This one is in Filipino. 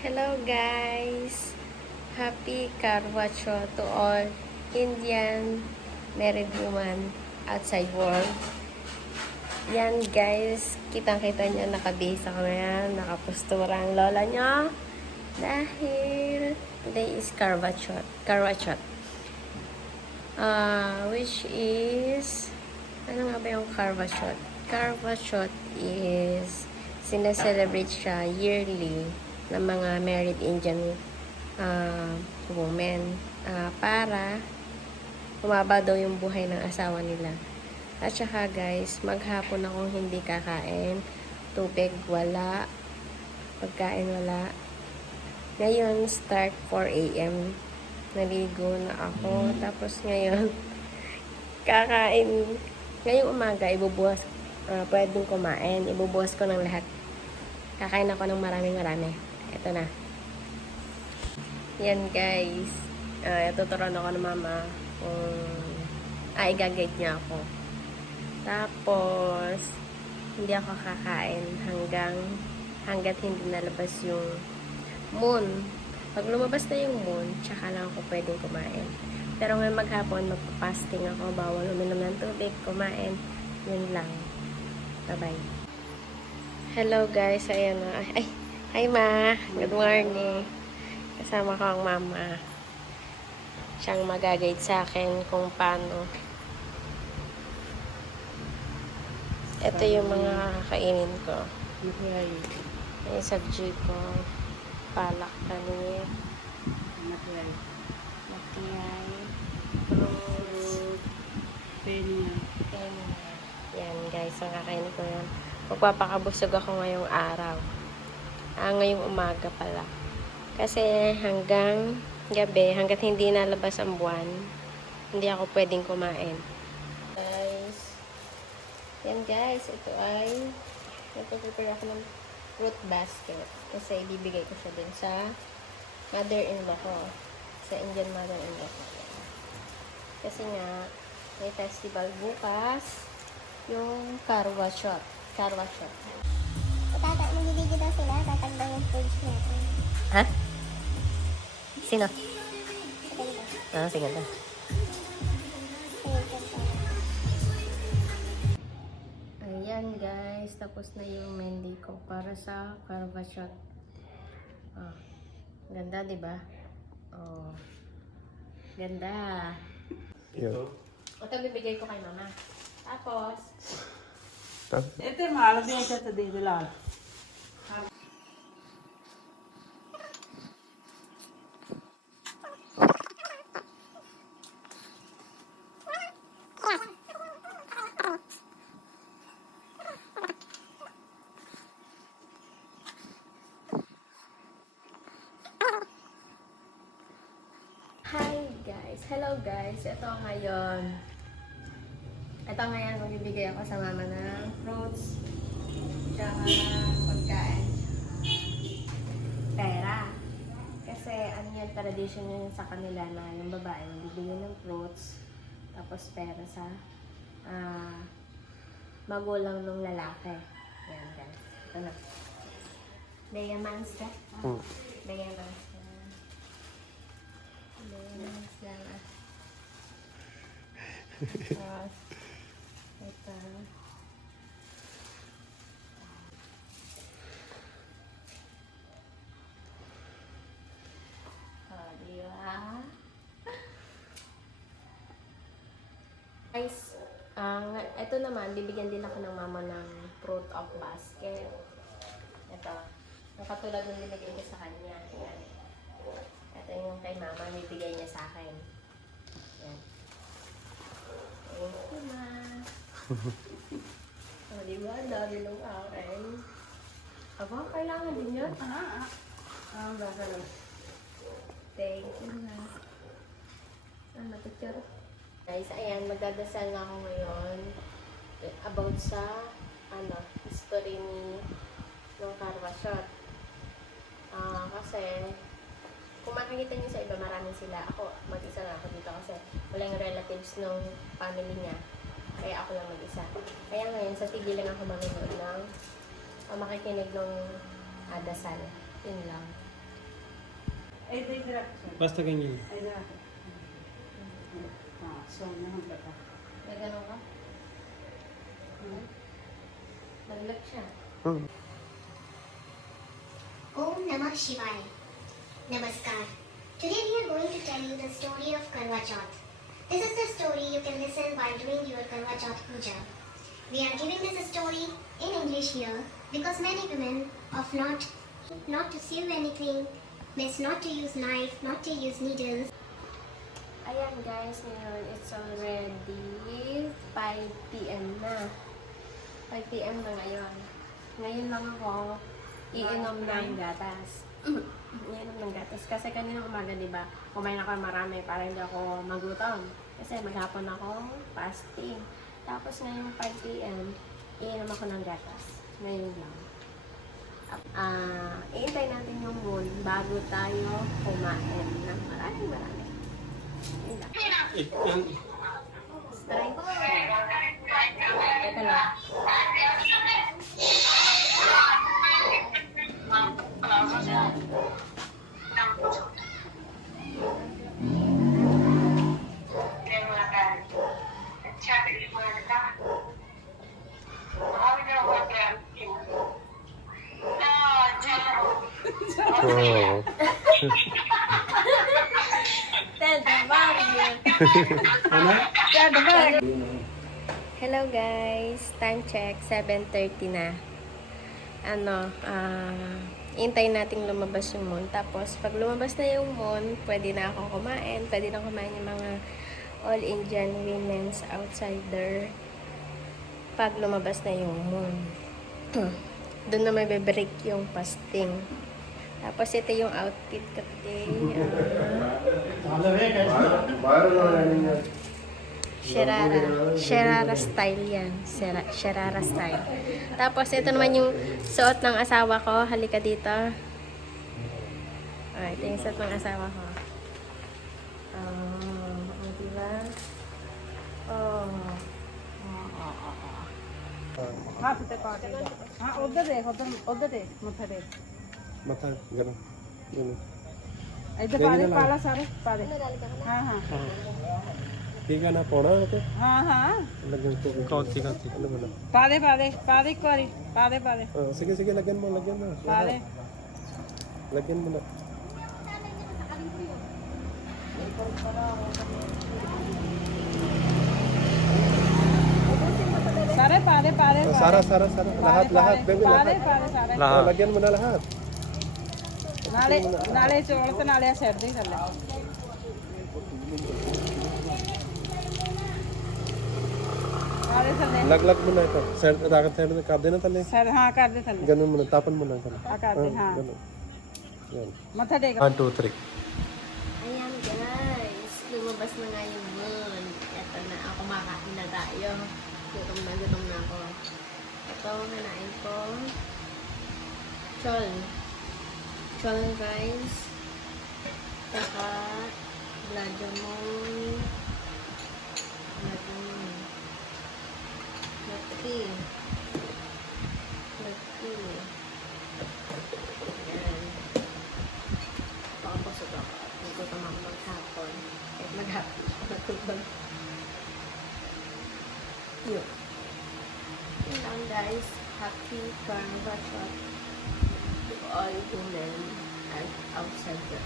Hello guys! Happy Karwa Chauth to all Indian married women outside world. Yan guys, kitang-kita niya nakabihis ako ngayon, nakapustura ang lola niya. Dahil today is Karwa Chauth. Karwa Chauth. Which is, ano nga ba yung Karwa Chauth? Karwa Chauth is, sineselebrate siya yearly ng mga married Indian women para humaba daw yung buhay ng asawa nila. At saka guys, maghapon akong hindi kakain. Tubig wala. Pagkain wala. Ngayon, start 4 a.m. Naligo na ako. Tapos ngayon, kakain. Ngayong umaga, ibubuhas. Pwedeng kumain. Ibubuhas ko ng lahat. Kakain ako ng marami-marami. Ito na. Yan guys. Tuturuan ako ng mama kung i-guide niya ako. Tapos, hindi ako kakain hanggat hindi nalabas yung moon. Pag lumabas na yung moon, tsaka lang ako pwedeng kumain. Pero ngayon maghapon, magpa-fasting ako. Bawal uminom ng tubig, kumain. Yun lang. Bye-bye. Hello guys. Ayan na. Ay, hi ma. Good morning. Kasama ko ang mama. Siyang mag-guide sa akin kung paano. Ito yung mga kakainin ko. Yung sabji ko. Palak kanir. Matiyay. Fruit. Penya. Yan guys, ang kakainin ko yan. Magpapakabusog ako ngayong araw. Ngayong umaga pala. Kasi hanggang gabi, hanggat hindi nalabas ang buwan, hindi ako pwedeng kumain. Guys, yan guys, ito ay nagpa-prepare ako ng fruit basket. Kasi ibibigay ko siya dun sa mother-in-law ko. Sa Indian mother-in-law ko. Kasi nga, may festival bukas, yung Karwa Chauth. Karwa Chauth. Magbibigay daw sila, tatagdaw yung page natin. Ha? Sino? Maganda. Sige na. Ayan guys, tapos na yung mending ko para sa Karwa Chauth. Ganda, di ba? Oh. Ganda. Ito bibigay ko kay mama. Tapos, Ito yung maalam din siya sa dito lang. hi guys! Hello guys! Ito ngayon, magbibigay ako sa mama ng fruits, tsaka pagkain, pera. Kasi ano yan, tradition yun sa kanila na yung babae bibigyan ng fruits, tapos pera sa magulang ng lalaki. Yan guys. Ito na. Diamonds ka? Diamonds ka. Diamonds lang ah. Tapos, ito. Diba? Guys, ito naman, bibigyan din ako ng mama ng fruit of basket. Ito. Ang katulad ng binigay ko sa kanya. Yan. Ito yung kay mama, bibigay niya sa akin. Yan. Thank you, ma. O, diba? Ang dami ng akin. Aba, kailangan din yun? Baka lang. Thank you, ma. Picture. Guys, ayan, magdadasal na ako ngayon about sa history ng Karwa Chauth. Kasi kung makikita niyo sa iba, maraming sila. Ako, mag-isa lang ako dito kasi wala yung relatives ng family niya. Kaya ako lang mag-isa. Kaya ngayon, sa TV lang ako manonood ng makikinig ng dasal. Yun lang. इधर रखो Basta ganyan. इधर रखो हाँ सोने हम बता May ganun ka? Naglag siya. Om Namah Shivaya. Namaskar. Today we are going to tell you the story of Karwa Chauth. This is the story you can listen while doing your Karwa Chauth puja. We are giving this story in English here because many women of not to sew anything, means not to use knife, not to use needles. Ayan guys, ngayon it's already 5 p.m. na. 5 p.m. na ngayon. Ngayon lang ako iinom ng gatas. Iinom ng gatas. Kasi kanina umaga, di ba, kumain ako marami para hindi ako magutom. Kasi maghapon ako fasting. Tapos ngayong 5 p.m., iinom ako ng gatas. Ngayon lang. Iintay natin yung moon bago tayo kumain ng marami. Yun lang. Try ko. Teka lang. Oo. Ted, bakit? Hello guys, time check, 7:30 na. Hintayin nating lumabas yung moon. Tapos, pag lumabas na yung moon, pwede na akong kumain. Pwede na kumain yung mga all Indian women's outsider. Pag lumabas na yung moon. Doon na may break yung fasting. Tapos, ito yung outfit ko today. Sherara style yan. Sherara style. Tapos, ito naman yung suot ng asawa ko. Halika dito. Alright, ito yung suot ng asawa ko. Diba? हाँ तो काट हाँ उधर देख मत्था देख Mata, gano'n. Gano'n. इधर पाले पाला सारे पाले हाँ हाँ Hindi ka na pauna ito. हाँ हाँ Lagyan ko. Kaunti. Ano mo na? पाले एक बारी पाले Sige, lagyan mo. पाले Lagyan mo na. सारे पाले Sara. Lahat. Baby, पाले lahat. सारे Lagyan mo na lahat. नाले चोल तो नाले सिर दे थल्ले नाले थल्ले Laglag mo na ito. Dagat side na karde na tali. Sir हाँ कर दे थल्ले Ganun mo na. Tapan mo lang. हाँ कर दे हाँ Ganun. Yan. मत्था देख 1, 2, 3. Ayan guys, lumabas na nga yung moon. Ito na, kumakain na tayo. Gutom na ako. Ito, hanain ko. Chol rice. Saka, bladjamon. Lati. Ayan. Pakapasok ako. Nagutom ako maghapon. Kahit maghapon siya natulog. Yun. Yun lang guys. Happy Carnival Shop to all women and outside the